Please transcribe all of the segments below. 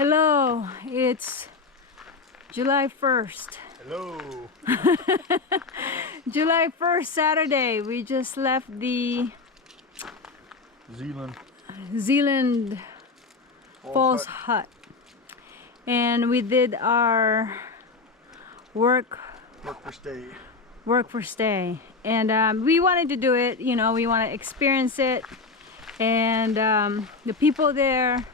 Hello, it's July 1st. Hello. July 1st, Saturday. We just left the Zealand Falls Hut. And we did our work for stay. And we wanted to do it, you know, we want to experience it. And the people there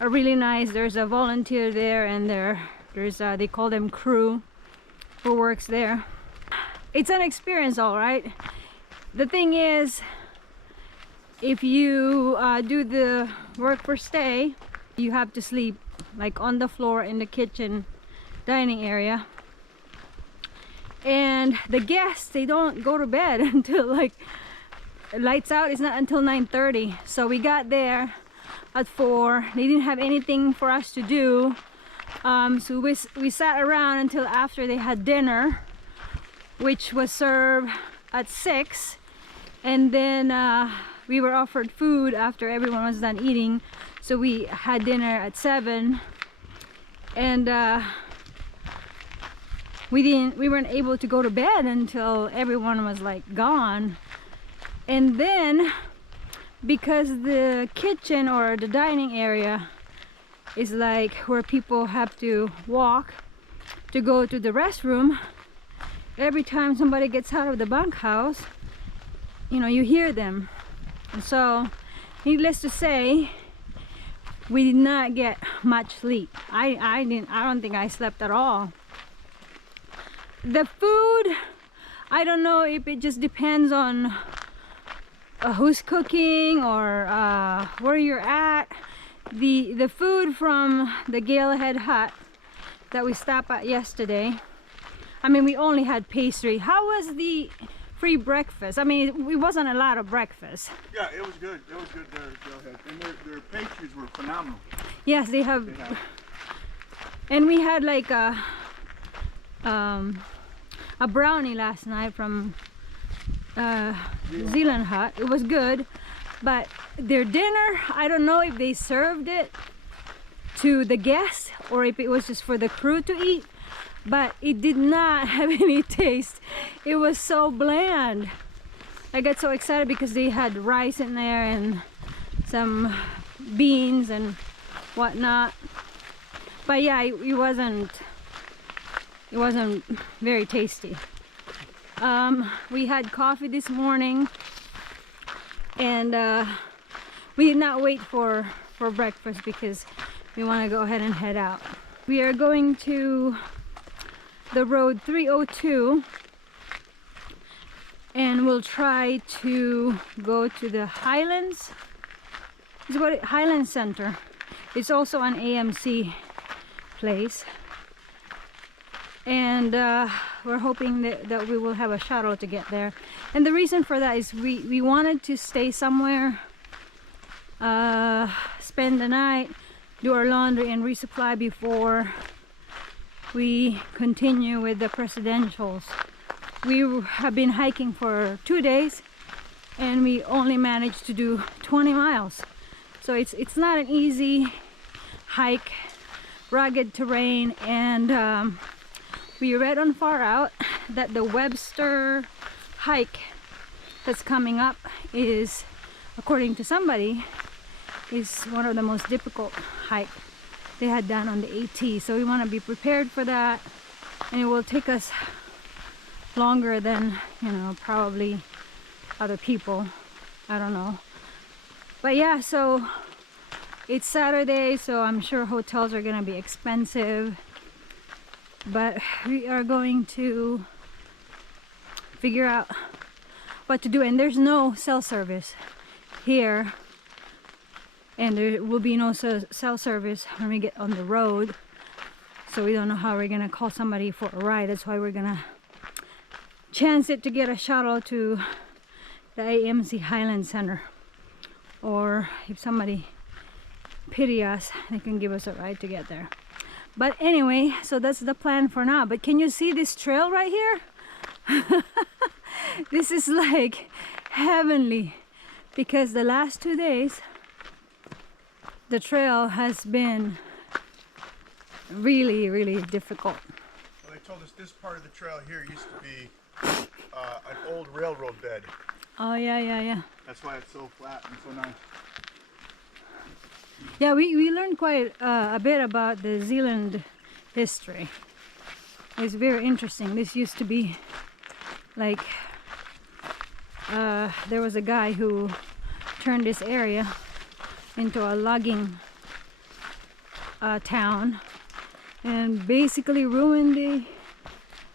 are really nice. There's a volunteer there, and there's they call them crew who works there. It's an experience, all right. The thing is, if you do the work for stay, you have to sleep like on the floor in the kitchen dining area. And the guests, they don't go to bed until like lights out. It's not until 9:30. So we got there at 4. They didn't have anything for us to do, so we sat around until after they had dinner, which was served at 6. And then we were offered food after everyone was done eating, so we had dinner at 7. And we weren't able to go to bed until everyone was like gone. And then because the kitchen or the dining area is like where people have to walk to go to the restroom, every time somebody gets out of the bunkhouse, you know, you hear them. And so needless to say, we did not get much sleep. I don't think I slept at all. The food, I don't know if it just depends on who's cooking or where you're at. The food from the Galehead Hut that we stopped at yesterday, I mean, we only had pastry. How was the free breakfast? I mean, it wasn't a lot of breakfast. Yeah, it was good. It was good there, Galehead. And their pastries were phenomenal. Yes, they have. And we had like a brownie last night from Zealand Hut. It was good, but their dinner, I don't know if they served it to the guests or if it was just for the crew to eat, but it did not have any taste. It was so bland. I got so excited because they had rice in there and some beans and whatnot, but yeah, it wasn't very tasty. We had coffee this morning, and we did not wait for breakfast because we want to go ahead and head out. We are going to the road 302, and we'll try to go to the Highlands. It's what Highlands Center. It's also an AMC place. And we're hoping that we will have a shuttle to get there. And the reason for that is we wanted to stay somewhere, spend the night, do our laundry and resupply before we continue with the presidentials. We have been hiking for 2 days and we only managed to do 20 miles. So it's not an easy hike, rugged terrain, and we read on Far Out that the Webster hike that's coming up is, according to somebody, is one of the most difficult hike they had done on the AT. So we want to be prepared for that, and it will take us longer than, you know, probably other people. I don't know. But yeah, so it's Saturday, so I'm sure hotels are gonna be expensive. But we are going to figure out what to do, and there's no cell service here, and there will be no cell service when we get on the road, so we don't know how we're gonna call somebody for a ride. That's why we're gonna chance it to get a shuttle to the AMC Highland Center, or if somebody pity us, they can give us a ride to get there. But anyway, so that's the plan for now. But can you see this trail right here? This is like heavenly, because the last 2 days the trail has been really, really difficult. Well, they told us this part of the trail here used to be an old railroad bed. Oh yeah, yeah, yeah. That's why it's so flat and so nice. Yeah, we learned quite a bit about the Zealand history. It's very interesting. This used to be like there was a guy who turned this area into a logging town and basically ruined the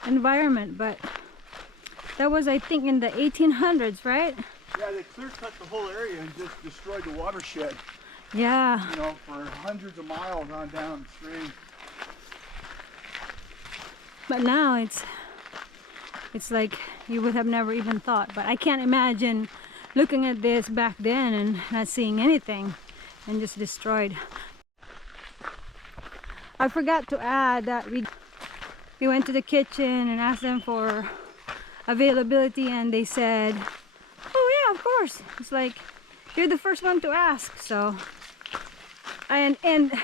environment. But that was, I think, in the 1800s, right? Yeah, they clear cut the whole area and just destroyed the watershed. Yeah. You know, for hundreds of miles on downstream. But now it's like you would have never even thought. But I can't imagine looking at this back then and not seeing anything and just destroyed. I forgot to add that we went to the kitchen and asked them for availability, and they said, oh yeah, of course. It's like you're the first one to ask. So and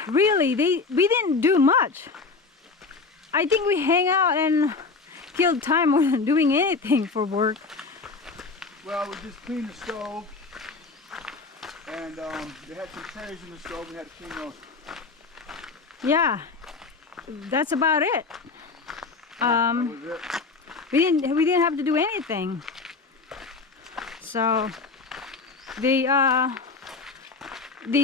really we didn't do much. I think we hang out and killed time more than doing anything for work. Well, we just cleaned the stove, and they had some trays in the stove. We had to clean those. Yeah, that's about it. That was it. We didn't have to do anything. So they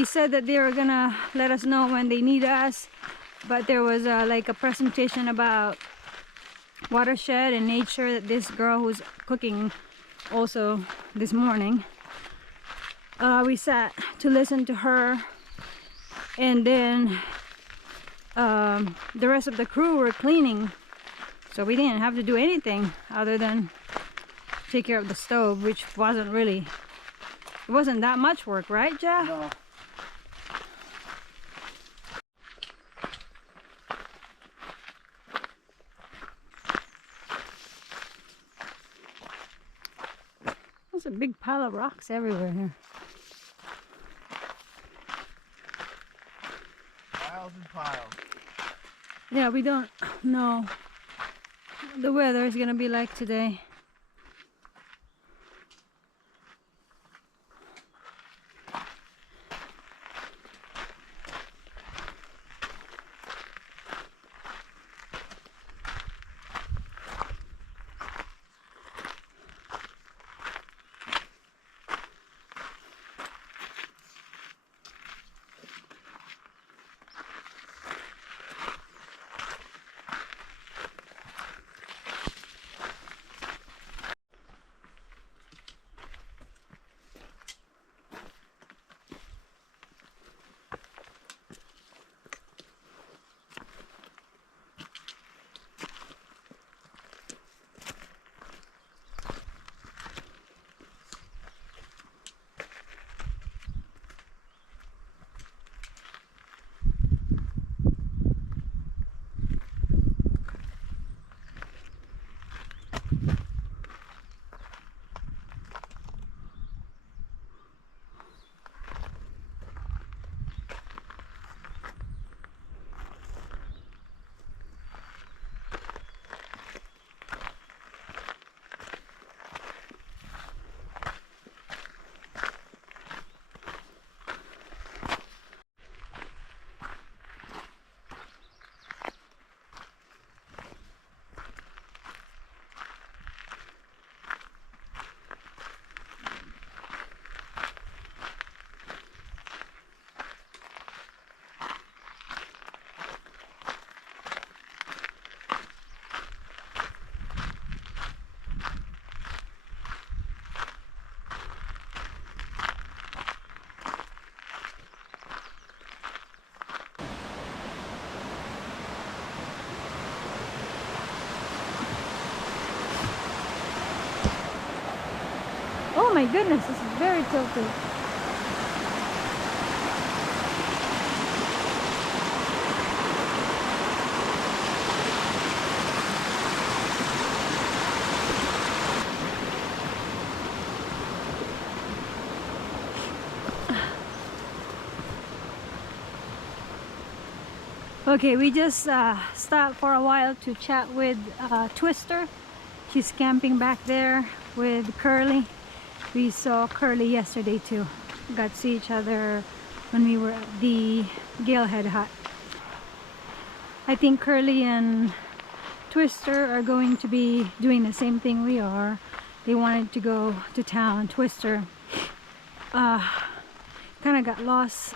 said that they were gonna let us know when they need us, but there was like a presentation about watershed and nature that this girl who's cooking also this morning, we sat to listen to her, and then the rest of the crew were cleaning, so we didn't have to do anything other than take care of the stove, which wasn't that much work, right, Ja? No. There's a big pile of rocks everywhere here. Piles and piles. Yeah, we don't know what the weather is gonna be like today. Oh my goodness, this is very tilted. Okay, we just stopped for a while to chat with Twister. She's camping back there with Curly. We saw Curly yesterday too. Got to see each other when we were at the Galehead hut. I think Curly and Twister are going to be doing the same thing we are. They wanted to go to town. Twister kind of got lost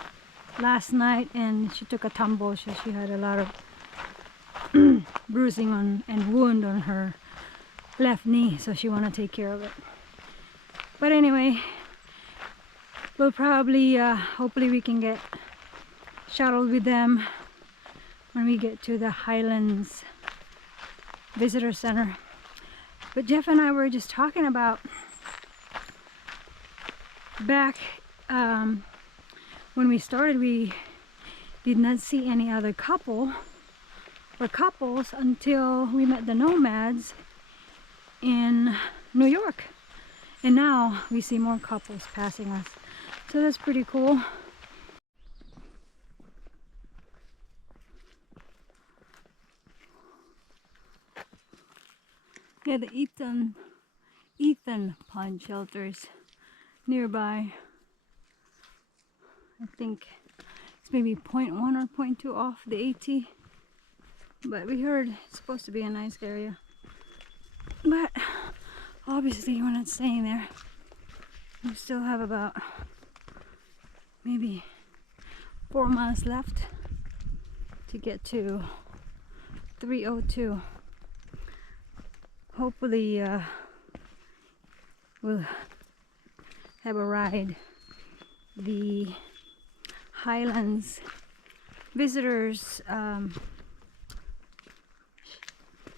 last night and she took a tumble, so she had a lot of bruising and wound on her left knee, so she want to take care of it. But anyway, we'll probably hopefully we can get shuttled with them when we get to the Highlands Visitor Center. But Jeff and I were just talking about back when we started, we did not see any other couple or couples until we met the nomads in New York, and now we see more couples passing us, so that's pretty cool. Yeah, the Ethan Pond shelters nearby. I think it's maybe 0.1 or 0.2 off the AT, but we heard it's supposed to be a nice area. But obviously we're not staying there. We still have about maybe 4 miles left to get to 302. Hopefully we'll have a ride. The Highlands visitors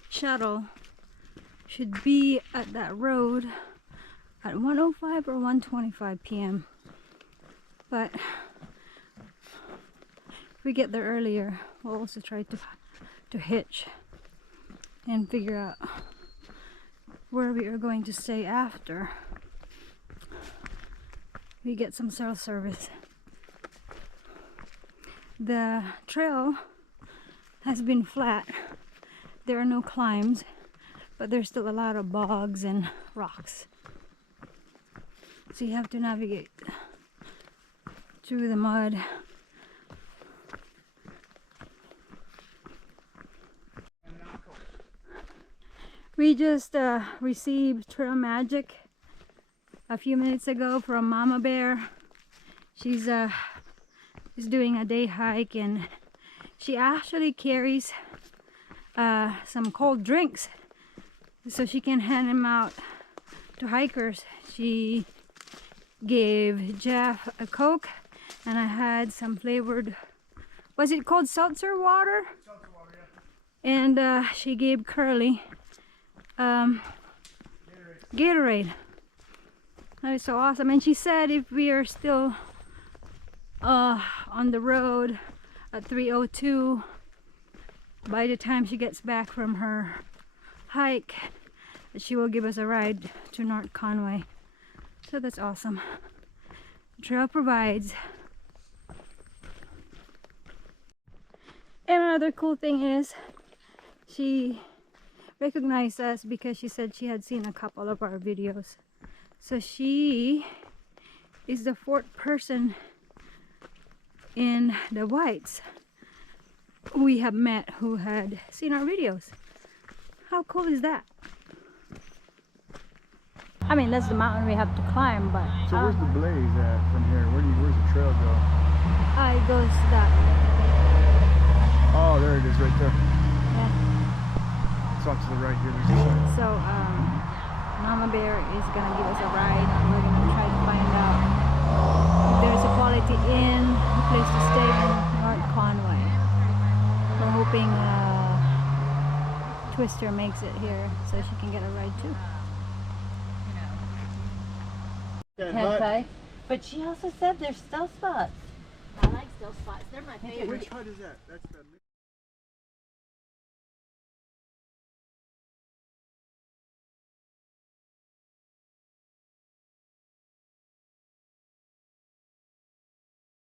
shuttle should be at that road at 1:05 or 1:25 p.m. But if we get there earlier, we'll also try to hitch and figure out where we are going to stay after we get some cell service. The trail has been flat. There are no climbs, but there's still a lot of bogs and rocks. So you have to navigate through the mud. We just received Trail Magic a few minutes ago from Mama Bear. She's doing a day hike, and she actually carries some cold drinks so she can hand them out to hikers. She gave Jeff a Coke, and I had some flavored, was it called seltzer water? Seltzer water, yeah. And she gave Curly Gatorade. That is so awesome. And she said if we are still on the road at 302 by the time she gets back from her hike, she will give us a ride to North Conway. So that's awesome. The trail provides. And another cool thing is she recognized us because she said she had seen a couple of our videos. So she is the 4th person in the whites we have met who had seen our videos. How cool is that? I mean, that's the mountain we have to climb, but so where's the blaze at from here? Where's the trail go? It goes that way. Oh, there it is, right there. Yeah. It's off to the right here. There's a sign. So Mama Bear is gonna give us a ride. We're gonna try to find out if there's a quality inn, a place to stay in North Conway. We're hoping Twister makes it here so she can get a ride too. Okay. But she also said there's still spots. I like still spots. They're my favorite. Which hut is that? That's the